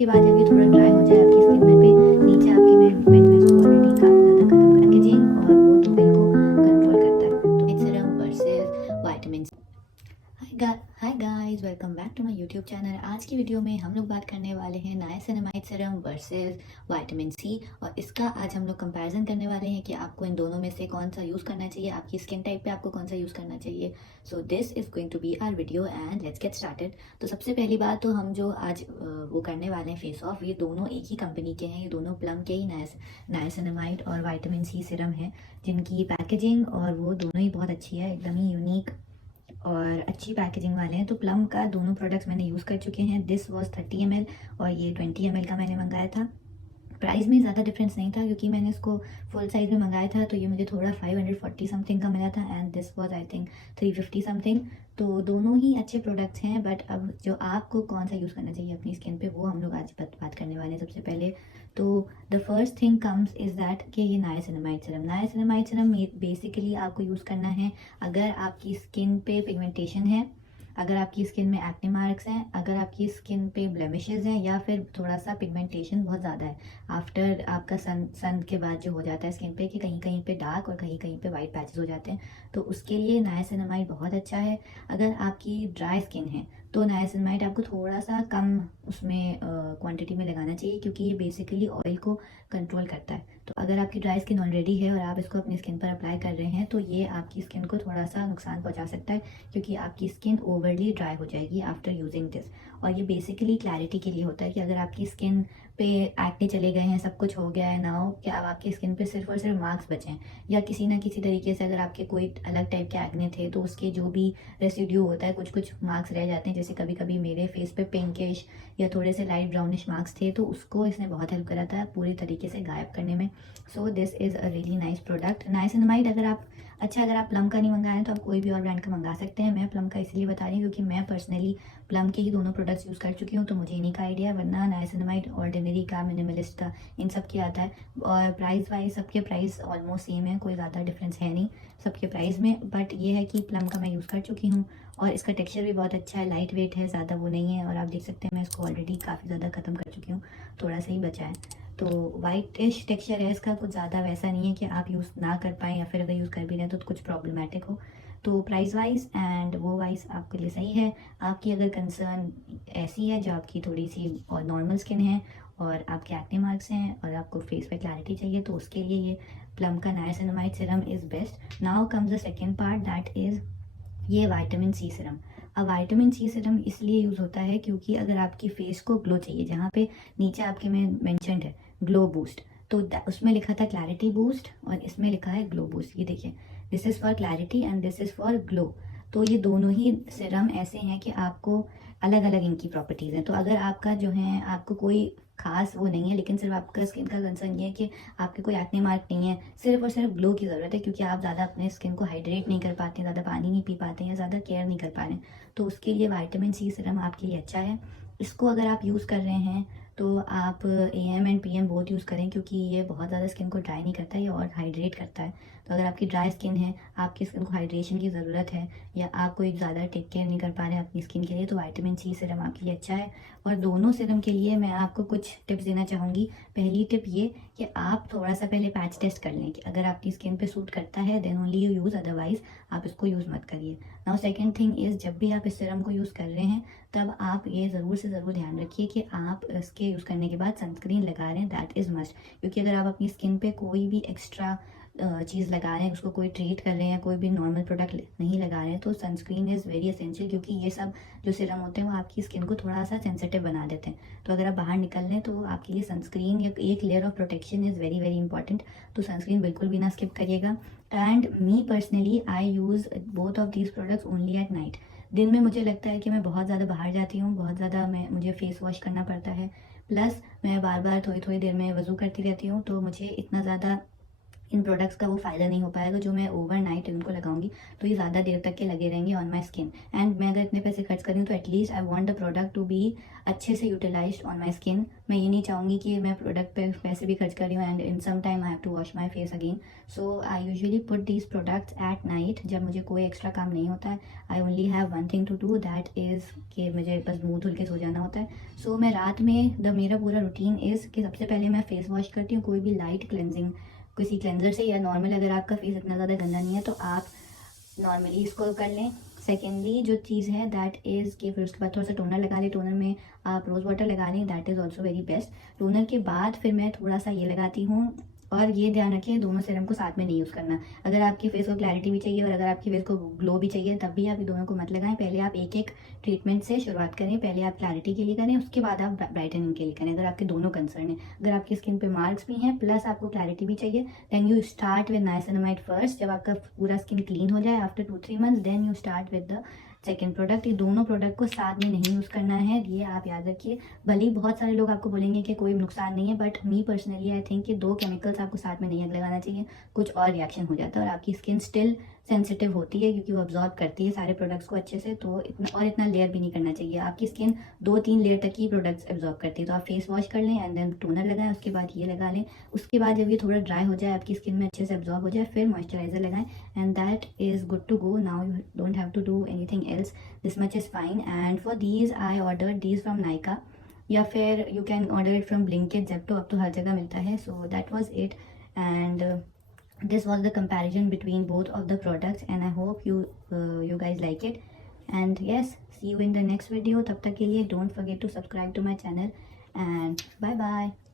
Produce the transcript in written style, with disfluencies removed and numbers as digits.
के बाद जब ये थोड़ा ड्राई हो जाए आपकी स्किन में पे नीचे आपके मैंने इसको ऑलरेडी काफ़ी ज़्यादा खत्म कर पैकेजिंग और वो धुबई को कंट्रोल करता है। तो serum versus vitamin C. Hi guys, welcome back to my YouTube channel. आज की वीडियो में हम लोग बात करने वाले हैं niacinamide serum versus vitamin C, और इसका आज हम लोग कंपैरिजन करने वाले हैं कि आपको इन दोनों में से कौन सा यूज़ करना चाहिए, आपकी स्किन टाइप पे आपको कौन सा यूज़ करना चाहिए। So this is going to be our video and let's get started. तो सबसे पहली बात, तो हम जो आज वो करने वाले हैं फेस ऑफ, ये दोनों एक ही कंपनी के हैं। ये दोनों प्लम के ही नाइसिनामाइड और विटामिन सी सीरम है, जिनकी पैकेजिंग और वो दोनों ही बहुत अच्छी है, एकदम ही यूनिक और अच्छी पैकेजिंग वाले हैं। तो प्लम का दोनों प्रोडक्ट्स मैंने यूज़ कर चुके हैं। दिस वॉज 30 ml और ये 20 ml का मैंने मंगाया था। प्राइस में ज़्यादा डिफरेंस नहीं था क्योंकि मैंने इसको फुल साइज़ में मंगाया था, तो ये मुझे थोड़ा 540 समथिंग का मिला था and this was I think 350 something. तो दोनों ही अच्छे प्रोडक्ट्स हैं, बट अब जो आपको कौन सा यूज़ करना चाहिए अपनी स्किन पे वो हम लोग आज बात करने वाले हैं सबसे पहले। तो the first thing comes is that कि ये नाइसिनामाइड सीरम बेसिकली आपको यूज़ करना है अगर आपकी स्किन पे पिगमेंटेशन है, अगर आपकी स्किन में एक्ने मार्क्स हैं, अगर आपकी स्किन पे ब्लेमिशेस हैं, या फिर थोड़ा सा पिगमेंटेशन बहुत ज़्यादा है आफ्टर आपका सन के बाद जो हो जाता है स्किन पे कि कहीं कहीं पे डार्क और कहीं कहीं पे वाइट पैचेस हो जाते हैं, तो उसके लिए नाइसिनामाइड बहुत अच्छा है। अगर आपकी ड्राई स्किन है तो नाइसिनामाइड आपको थोड़ा सा कम उसमें क्वांटिटी में लगाना चाहिए, क्योंकि ये बेसिकली ऑयल को कंट्रोल करता है। तो अगर आपकी ड्राई स्किन ऑलरेडी है और आप इसको अपनी स्किन पर अप्लाई कर रहे हैं तो ये आपकी स्किन को थोड़ा सा नुकसान पहुंचा सकता है, क्योंकि आपकी स्किन ओवरली ड्राई हो जाएगी आफ्टर यूजिंग दिस। और ये बेसिकली क्लैरिटी के लिए होता है कि अगर आपकी स्किन पे एक्ने चले गए हैं, सब कुछ हो गया है ना, कि अब आपकी स्किन पे सिर्फ और सिर्फ मार्क्स बचे हैं, या किसी ना किसी तरीके से अगर आपके कोई अलग टाइप के एक्ने थे तो उसके जो भी रेसिड्यू होता है, कुछ कुछ मार्क्स रह जाते हैं। जैसे कभी कभी मेरे फेस पे पिंकिश या थोड़े से लाइट ब्राउनिश मार्क्स थे, तो उसको इसने बहुत हेल्प करा था पूरी तरीके से गायब करने में। सो this is a really nice product niacinamide. अगर आप प्लम का नहीं मंगाए हैं तो आप कोई भी और ब्रांड का मंगा सकते हैं। मैं प्लम का इसलिए बता रही हूँ क्योंकि मैं पर्सनली प्लम के ही दोनों प्रोडक्ट्स यूज़ कर चुकी हूँ, तो मुझे इन्हीं का आइडिया है। वरना नाइसिनामाइड ऑर्डिनरी का, मिनिमलिस्ट का, इन सब की आता है। और प्राइस वाइज सबके प्राइस ऑलमोस्ट सेम है, कोई ज़्यादा डिफरेंस है नहीं सबके प्राइस में। बट ये है कि प्लम का मैं यूज़ कर चुकी हूँ और इसका टेक्सचर भी बहुत अच्छा है, लाइट वेट है, ज़्यादा वो नहीं है। और आप देख सकते हैं मैं इसको ऑलरेडी काफ़ी ज़्यादा ख़त्म कर चुकी हूँ, थोड़ा सा ही बचा है। तो वाइटिश टेक्सचर है इसका, कुछ ज़्यादा वैसा नहीं है कि आप यूज़ ना कर पाएँ, या फिर अगर यूज़ कर भी रहे हैं तो कुछ प्रॉब्लमेटिक हो। तो प्राइस वाइज एंड वो वाइज आपके लिए सही है। आपकी अगर कंसर्न ऐसी है जो आपकी थोड़ी सी और नॉर्मल स्किन है और आपके एक्ने मार्क्स हैं और आपको फेस पे क्लैरिटी चाहिए, तो उसके लिए ये प्लम का niacinamide serum is best. Now comes the second part, that is ये विटामिन सी सीरम। अब विटामिन सी सीरम इसलिए यूज़ होता है क्योंकि अगर आपकी फेस को ग्लो चाहिए, जहाँ पे नीचे आपके में मेंशनड है ग्लो बूस्ट, तो उसमें लिखा था क्लैरिटी बूस्ट और इसमें लिखा है ग्लो बूस्ट। ये देखिए, this is for clarity and this is for glow. तो ये दोनों ही सीरम ऐसे हैं कि आपको अलग अलग इनकी प्रॉपर्टीज़ हैं। तो अगर आपका जो है, आपको कोई खास वो नहीं है, लेकिन सिर्फ आपका स्किन का कंसर्न ये है कि आपके कोई एक्ने मार्क नहीं है, सिर्फ और सिर्फ ग्लो की ज़रूरत है, क्योंकि आप ज़्यादा अपने स्किन को हाइड्रेट नहीं कर पाते, ज़्यादा पानी नहीं पी पाते या ज़्यादा केयर नहीं कर पा रहे हैं, तो उसके लिए विटामिन सी सीरम आपके लिए अच्छा है। इसको अगर आप यूज़ कर रहे हैं तो आप AM and PM both use करें, क्योंकि ये बहुत ज़्यादा स्किन को ड्राई नहीं करता, ये और हाइड्रेट करता है। तो अगर आपकी ड्राई स्किन है, आपकी स्किन को हाइड्रेशन की ज़रूरत है, या आप कोई ज़्यादा टेक केयर नहीं कर पा रहे हैं अपनी स्किन के लिए, तो विटामिन सी सीरम आपके लिए अच्छा है। और दोनों सीरम के लिए मैं आपको कुछ टिप्स देना चाहूँगी। पहली टिप ये कि आप थोड़ा सा पहले पैच टेस्ट कर लें कि अगर आपकी स्किन पे सूट करता है then only you use, otherwise आप इसको यूज़ मत करिए। नाउ सेकंड थिंग इज़, जब भी आप इस सीरम को यूज़ कर रहे हैं तब आप ये ज़रूर से ज़रूर ध्यान रखिए कि आप इसके यूज़ करने के बाद सनस्क्रीन लगा रहे हैं, दैट इज़ मस्ट। क्योंकि अगर आप अपनी स्किन पे कोई भी एक्स्ट्रा चीज़ लगा रहे हैं, उसको कोई ट्रीट कर रहे हैं, कोई भी नॉर्मल प्रोडक्ट नहीं लगा रहे हैं, तो सनस्क्रीन इज़ वेरी एसेंशियल, क्योंकि ये सब जो सीरम होते हैं वो आपकी स्किन को थोड़ा सा सेंसिटिव बना देते हैं। तो अगर आप बाहर निकल रहे हैं तो आपके लिए सनस्क्रीन या एक layer of protection is very very important. तो सनस्क्रीन बिल्कुल भी ना स्किप करिएगा। And me personally I use both of these products only at night. दिन में मुझे लगता है कि मैं बहुत ज़्यादा बाहर जाती हूँ, बहुत ज़्यादा मुझे फेस वॉश करना पड़ता है, प्लस मैं बार बार थोड़ी थोड़ी देर में वज़ू करती रहती हूँ, तो मुझे इतना ज़्यादा इन प्रोडक्ट्स का वो फ़ायदा नहीं हो पाएगा जो मैं ओवरनाइट इनको लगाऊंगी, तो ये ज़्यादा देर तक के लगे रहेंगे ऑन माई स्किन। एंड मैं अगर इतने पैसे खर्च कर रही हूँ तो at least I want the product to be अच्छे से यूटिलाइज्ड ऑन माई स्किन। मैं ये नहीं चाहूँगी कि मैं प्रोडक्ट पे पैसे भी खर्च कर रही हूँ and in some time I have to wash my face again. So I usually put these products at night, जब मुझे कोई एक्स्ट्रा काम नहीं होता है। I only have one thing to do, that is कि मुझे बस मुँह धुल के सो जाना होता है। सो मैं रात में मेरा पूरा रूटीन इज़ कि सबसे पहले मैं फेस वॉश करती हूँ, कोई भी लाइट क्लेंजिंग किसी क्लेंजर से, या नॉर्मल अगर आपका फेस इतना ज़्यादा गंदा नहीं है तो आप नॉर्मली इसको कर लें। सेकेंडली जो चीज़ है दैट इज़ कि फिर उसके बाद थोड़ा सा टोनर लगा लें। टोनर में आप रोज़ वाटर लगा लें, that is also very best. Toner के बाद फिर मैं थोड़ा सा ये लगाती हूँ, और ये ध्यान रखिए दोनों सीरम को साथ में नहीं यूज़ करना। अगर आपकी फेस को क्लैरिटी भी चाहिए और अगर आपकी फेस को ग्लो भी चाहिए तब भी आप ये दोनों को मत लगाएं। पहले आप एक एक ट्रीटमेंट से शुरुआत करें, पहले आप क्लैरिटी के लिए करें, उसके बाद आप ब्राइटनिंग के लिए करें। अगर आपके दोनों कंसर्न है, अगर आपकी स्किन पे मार्क्स भी हैं प्लस आपको क्लैरिटी भी चाहिए, then you start with niacinamide first. जब आपका पूरा स्किन क्लीन हो जाए after 2-3 months, then you start with the second product. ये दोनों प्रोडक्ट को साथ में नहीं यूज़ करना है, ये आप याद रखिए। भले ही बहुत सारे लोग आपको बोलेंगे कि कोई नुकसान नहीं है, but me personally I think कि दो केमिकल्स आपको साथ में नहीं लगाना चाहिए, कुछ और रिएक्शन हो जाता है और आपकी स्किन स्टिल सेंसिटिव होती है क्योंकि वो अब्जॉर्ब करती है सारे प्रोडक्ट्स को अच्छे से। तो इतना लेयर भी नहीं करना चाहिए, आपकी स्किन 2-3 लेयर तक ही प्रोडक्ट्स एब्जॉर्ब करती है। तो आप फेस वॉश कर लें एंड देन टोनर लगाएं, उसके बाद ये लगा लें। उसके बाद जब ये थोड़ा ड्राई हो जाए, आपकी स्किन में अच्छे से एब्जॉर्ब हो जाए, फिर मॉइस्चराइजर लगाएं and that is good to go. Now you don't have to do anything else, this much is fine. And for these I order these from Nykaa, या फिर you can order it from Blinkit, Zepto, अब तो हर जगह मिलता है। So that was it, and this was the comparison between both of the products, and I hope you guys like it. And yes, see you in the next video. तब तक के लिए don't forget to subscribe to my channel, and bye bye.